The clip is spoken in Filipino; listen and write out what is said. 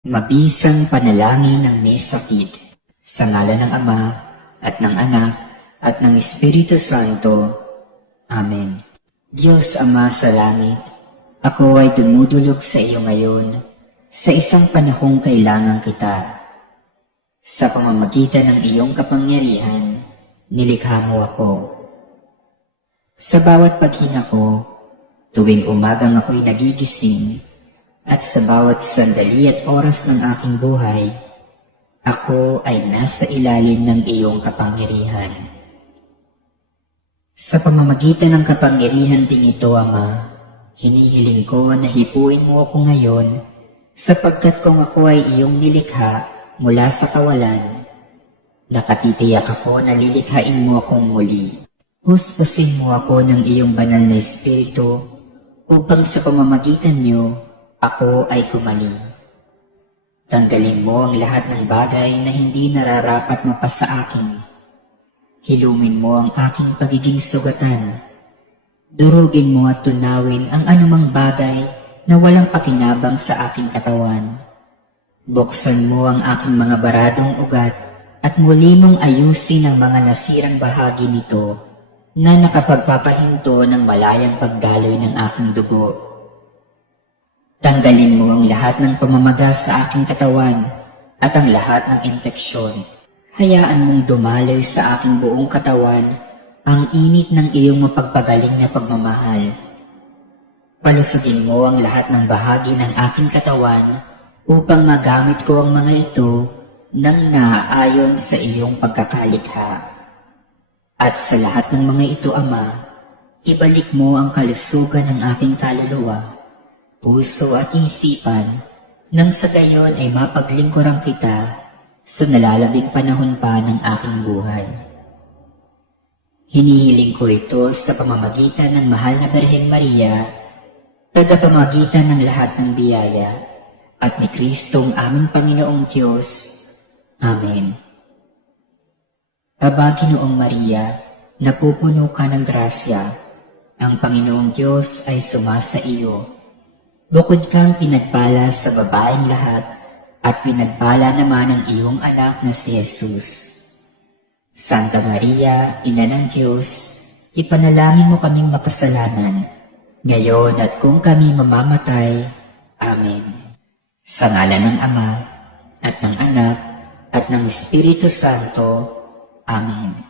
Mabisang panalangin ng may sakit, sa ngalan ng Ama, at ng Anak, at ng Espiritu Santo. Amen. Diyos Ama sa langit, ako ay dumudulog sa iyo ngayon, sa isang panahong kailangan kita. Sa pamamagitan ng iyong kapangyarihan, nilikha mo ako. Sa bawat paghinga ko, tuwing umagang ako'y nagigising, at sa bawat sandali at oras ng aking buhay, ako ay nasa ilalim ng iyong kapangyarihan. Sa pamamagitan ng kapangyarihan ding ito, Ama, hinihiling ko na hipuin mo ako ngayon, sapagkat kung ako ay iyong nilikha mula sa kawalan, nakatitiyak ako na lilikhain mo akong muli. Puspusin mo ako ng iyong banal na espiritu, upang sa pamamagitan niyo, ako ay gumaling. Tanggalin mo ang lahat ng bagay na hindi nararapat mapasa sa akin. Hilumin mo ang aking pagiging sugatan. Durugin mo at tunawin ang anumang bagay na walang pakinabang sa aking katawan. Buksan mo ang aking mga baradong ugat at muli mong ayusin ang mga nasirang bahagi nito na nakapagpapahinto ng malayang pagdaloy ng aking dugo. Tanggalin mo ang lahat ng pamamaga sa aking katawan at ang lahat ng impeksyon. Hayaan mong dumaloy sa aking buong katawan ang init ng iyong mapagpagaling na pagmamahal. Palusugin mo ang lahat ng bahagi ng aking katawan upang magamit ko ang mga ito nang naaayon sa iyong pagkakalikha. At sa lahat ng mga ito, Ama, ibalik mo ang kalusugan ng aking kaluluwa, puso at isipan, nang sa gayon ay mapaglingkuran kita sa nalalabing panahon pa ng aking buhay. Hinihiling ko ito sa pamamagitan ng mahal na Birhen Maria, tagapamagitan ng lahat ng biyaya, at ni Kristong aming Panginoong Diyos. Amen. Aba, Ginoong Maria, napupuno ka ng grasya, ang Panginoong Diyos ay sumasa iyo. Bukod kang pinagpala sa babaeng lahat, at pinagpala naman ang iyong anak na si Jesus. Santa Maria, Ina ng Diyos, ipanalangin mo kaming makasalanan, ngayon at kung kami mamamatay. Amen. Sa ngalan ng Ama, at ng Anak, at ng Espiritu Santo. Amen.